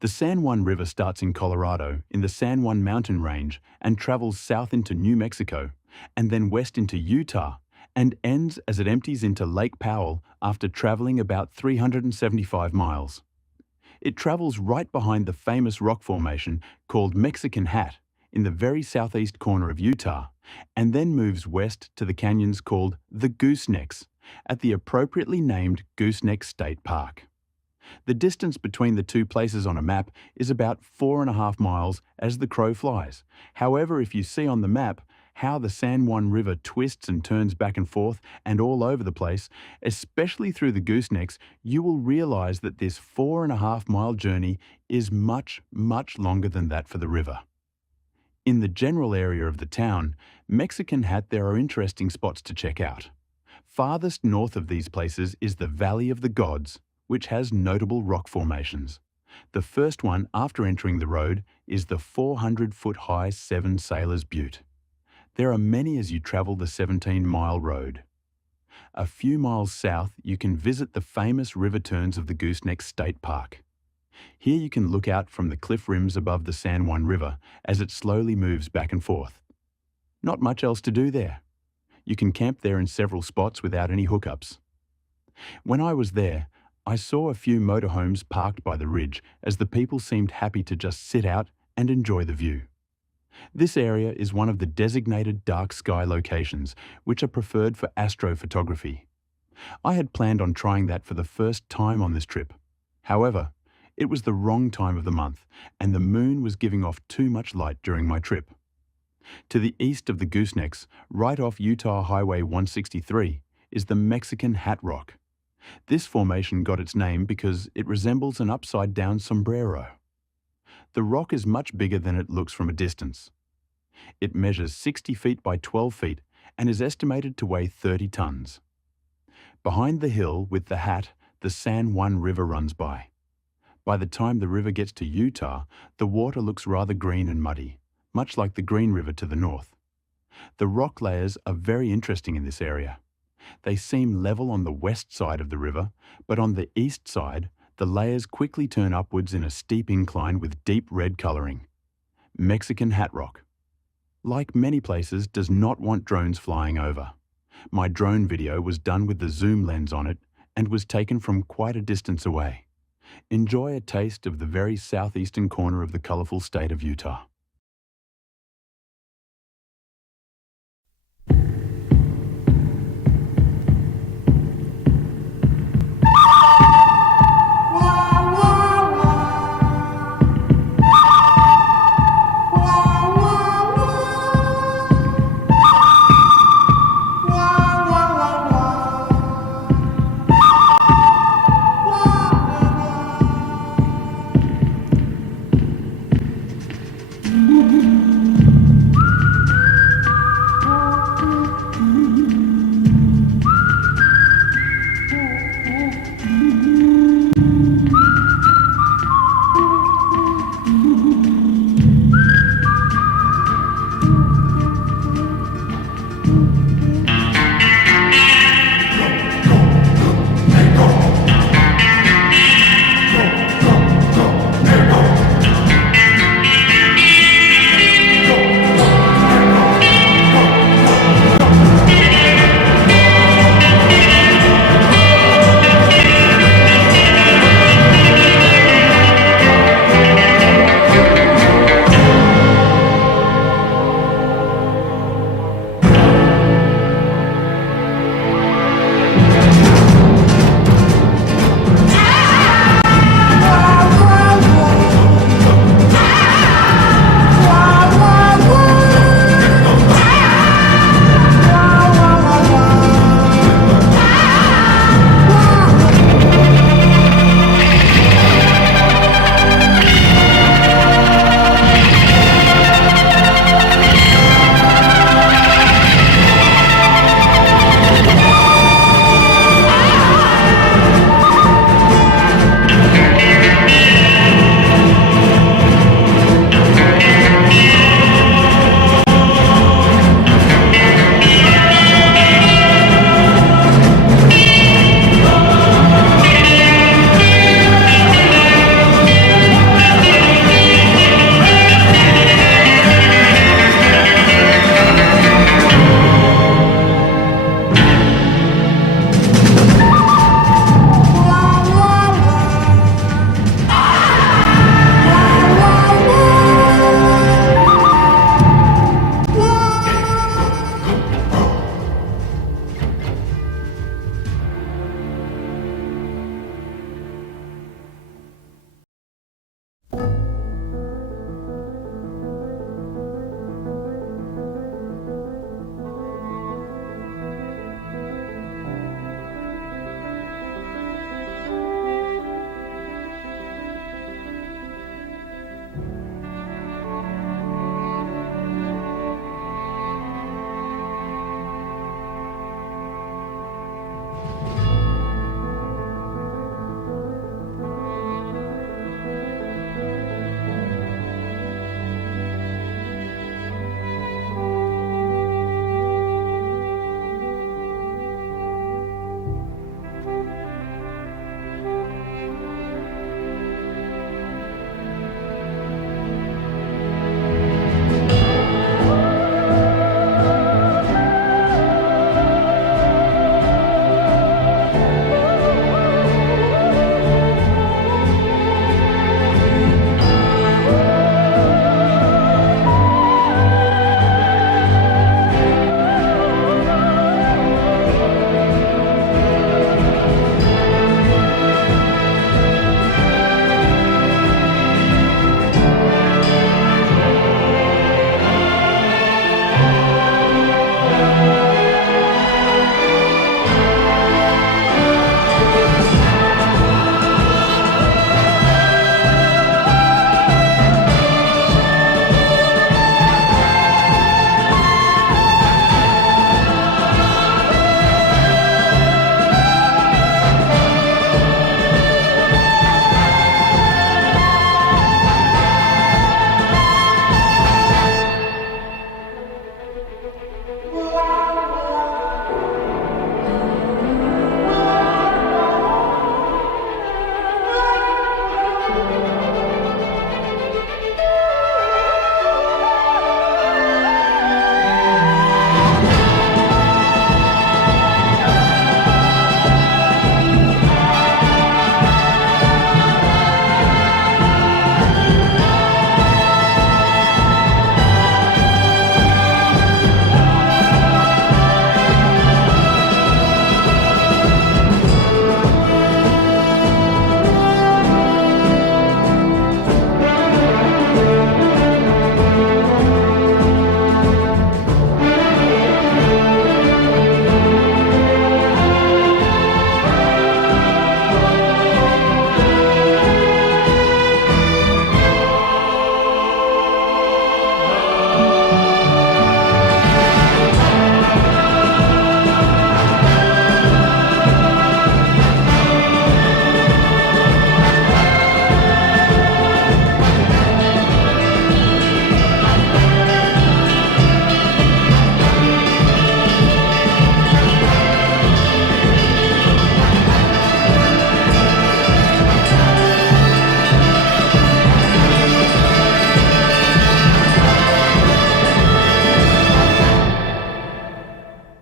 The San Juan River starts in Colorado in the San Juan mountain range and travels south into New Mexico and then west into Utah and ends as it empties into Lake Powell after traveling about 375 miles. It travels right behind the famous rock formation called Mexican Hat in the very southeast corner of Utah and then moves west to the canyons called the Goosenecks at the appropriately named Gooseneck State Park. The distance between the two places on a map is about 4.5 miles as the crow flies. However, if you see on the map how the San Juan River twists and turns back and forth and all over the place, especially through the goosenecks, you will realize that this 4.5 mile journey is much, much longer than that for the river. In the general area of the town, Mexican Hat, there are interesting spots to check out. Farthest north of these places is the Valley of the Gods, which has notable rock formations. The first one after entering the road is the 400-foot-high Seven Sailors Butte. There are many as you travel the 17-mile road. A few miles south, you can visit the famous river turns of the Gooseneck State Park. Here you can look out from the cliff rims above the San Juan River as it slowly moves back and forth. Not much else to do there. You can camp there in several spots without any hookups. When I was there, I saw a few motorhomes parked by the ridge as the people seemed happy to just sit out and enjoy the view. This area is one of the designated dark sky locations, which are preferred for astrophotography. I had planned on trying that for the first time on this trip. However, it was the wrong time of the month, and the moon was giving off too much light during my trip. To the east of the Goosenecks, right off Utah Highway 163, is the Mexican Hat Rock. This formation got its name because it resembles an upside-down sombrero. The rock is much bigger than it looks from a distance. It measures 60 feet by 12 feet and is estimated to weigh 30 tons. Behind the hill with the hat, the San Juan River runs by. By the time the river gets to Utah, the water looks rather green and muddy, much like the Green River to the north. The rock layers are very interesting in this area. They seem level on the west side of the river, but on the east side, the layers quickly turn upwards in a steep incline with deep red coloring. Mexican Hat Rock, like many places, does not want drones flying over. My drone video was done with the zoom lens on it and was taken from quite a distance away. Enjoy a taste of the very southeastern corner of the colorful state of Utah.